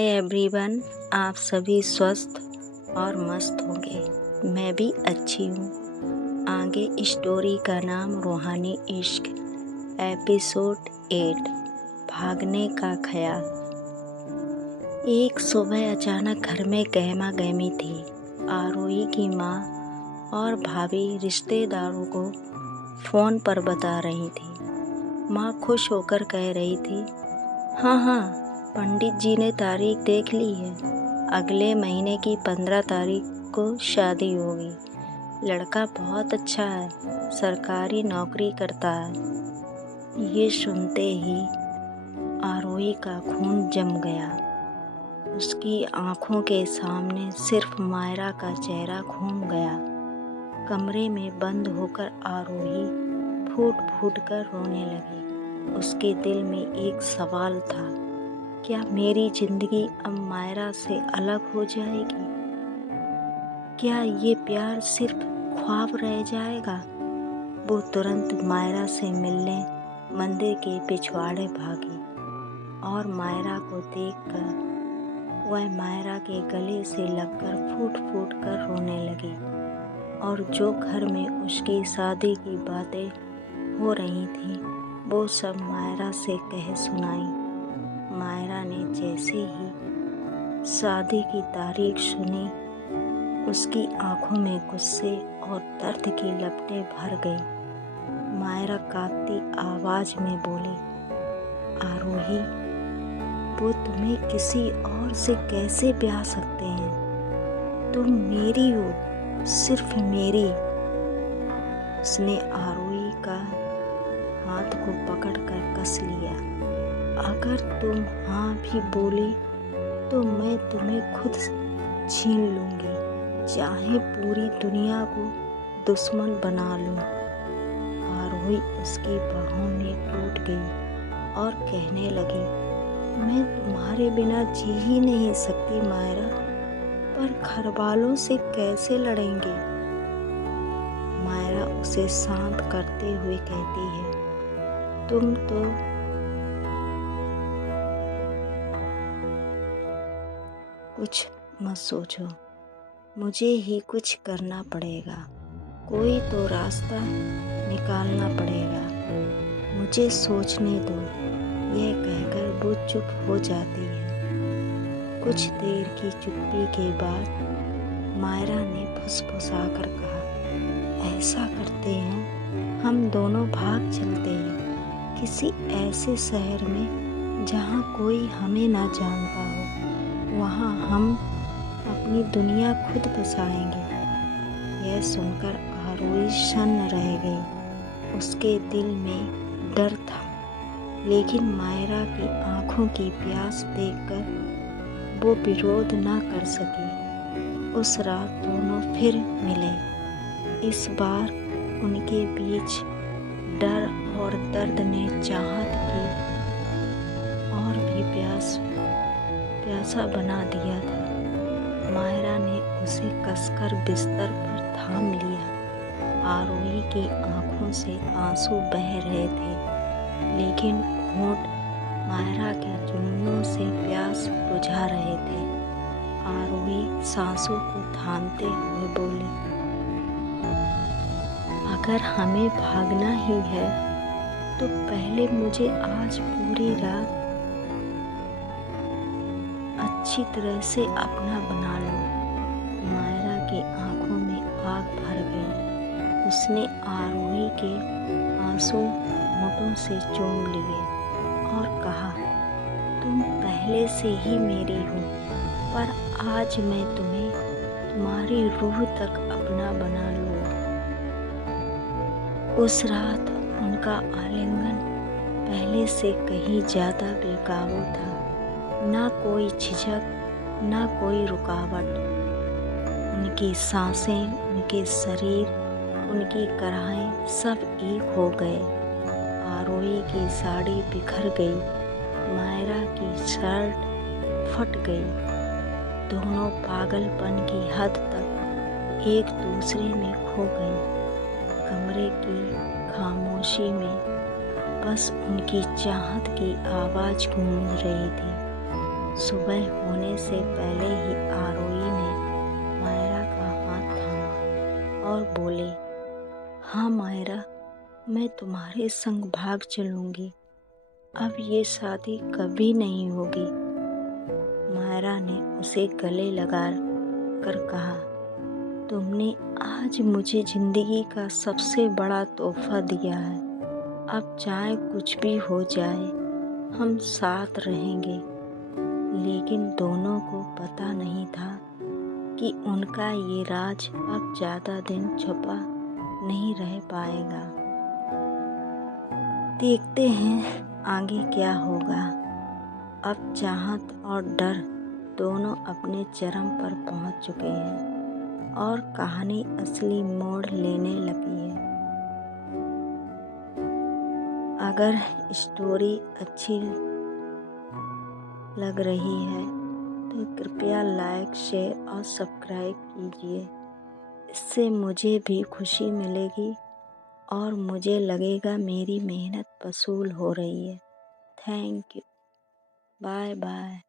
Hi everyone, आप सभी स्वस्थ और मस्त होंगे। मैं भी अच्छी हूँ। आगे स्टोरी का नाम रूहानी इश्क, एपिसोड 8, भागने का ख्याल। एक सुबह अचानक घर में गहमा गहमी थी। आरोही की माँ और भाभी रिश्तेदारों को फ़ोन पर बता रही थी। माँ खुश होकर कह रही थी, हाँ, पंडित जी ने तारीख देख ली है। अगले महीने की 15 तारीख को शादी होगी। लड़का बहुत अच्छा है, सरकारी नौकरी करता है। ये सुनते ही आरोही का खून जम गया। उसकी आंखों के सामने सिर्फ मायरा का चेहरा घूम गया। कमरे में बंद होकर आरोही फूट फूट कर रोने लगी। उसके दिल में एक सवाल था, क्या मेरी जिंदगी अब मायरा से अलग हो जाएगी? क्या ये प्यार सिर्फ ख्वाब रह जाएगा? वो तुरंत मायरा से मिलने मंदिर के पिछवाड़े भागी और मायरा को देखकर वह मायरा के गले से लगकर फूट फूट कर रोने लगी। और जो घर में उसकी शादी की बातें हो रही थी वो सब मायरा से कह सुनाई। मायरा ने जैसे ही शादी की तारीख सुनी, उसकी आंखों में गुस्से और दर्द की लपटें भर गई। मायरा कांपती आवाज में बोली, आरोही, वो तुम्हें किसी और से कैसे ब्याह सकते हैं? तुम मेरी हो, सिर्फ मेरी। उसने आरोही का हाथ को पकड़कर कस लिया। अगर तुम हाँ भी बोली तो मैं तुम्हें खुद छीन लूँगी, चाहे पूरी दुनिया को दुश्मन बना लूँ। आरोही उसकी बाहों में टूट गई और कहने लगी, मैं तुम्हारे बिना जी ही नहीं सकती मायरा, पर घर वालों से कैसे लड़ेंगे? मायरा उसे शांत करते हुए कहती है, तुम तो कुछ मत सोचो, मुझे ही कुछ करना पड़ेगा। कोई तो रास्ता निकालना पड़ेगा। मुझे सोचने दो। यह कहकर वो चुप हो जाती है। कुछ देर की चुप्पी के बाद मायरा ने फुसफुसाकर कहा, ऐसा करते हैं, हम दोनों भाग चलते हैं किसी ऐसे शहर में जहाँ कोई हमें ना जानता हो। वहाँ हम अपनी दुनिया खुद बसाएंगे। यह सुनकर आरोही शन्न रह गई। उसके दिल में डर था, लेकिन मायरा की आंखों की प्यास देखकर वो विरोध ना कर सकी। उस रात दोनों फिर मिले। इस बार उनके बीच डर और दर्द ने चाहत की और भी प्यासा बना दिया था। मायरा ने उसे कसकर बिस्तर पर थाम लिया। आरोही की आंखों से आंसू बह रहे थे, लेकिन होंठ मायरा के जुनूनों से प्यास बुझा रहे थे। आरोही सांसों को थामते हुए बोली, अगर हमें भागना ही है तो पहले मुझे आज पूरी रात अच्छी तरह से अपना बना लो। मायरा की आंखों में आग भर गई। उसने आरोही के आंसू होठों से चूम लिए और कहा, तुम पहले से ही मेरी हो, पर आज मैं तुम्हें तुम्हारी रूह तक अपना बना लूँ। उस रात उनका आलिंगन पहले से कहीं ज़्यादा बेकाबू था। ना कोई झिझक, ना कोई रुकावट। उनकी सांसें, उनके शरीर, उनकी कराहें सब एक हो गए। आरोही की साड़ी बिखर गई, मायरा की शर्ट फट गई। दोनों पागलपन की हद तक एक दूसरे में खो गए। कमरे की खामोशी में बस उनकी चाहत की आवाज़ गूंज रही थी। सुबह होने से पहले ही आरोही ने मायरा का हाथ थामा और बोले, हाँ मायरा, मैं तुम्हारे संग भाग चलूँगी। अब ये शादी कभी नहीं होगी। मायरा ने उसे गले लगा कर कहा, तुमने आज मुझे ज़िंदगी का सबसे बड़ा तोहफा दिया है। अब चाहे कुछ भी हो जाए हम साथ रहेंगे। लेकिन दोनों को पता नहीं था कि उनका ये राज अब ज़्यादा दिन छुपा नहीं रह पाएगा। देखते हैं आगे क्या होगा। अब चाहत और डर दोनों अपने चरम पर पहुंच चुके हैं और कहानी असली मोड़ लेने लगी है। अगर स्टोरी अच्छी लग रही है तो कृपया लाइक, शेयर और सब्सक्राइब कीजिए। इससे मुझे भी खुशी मिलेगी और मुझे लगेगा मेरी मेहनत वसूल हो रही है। Thank you. Bye bye.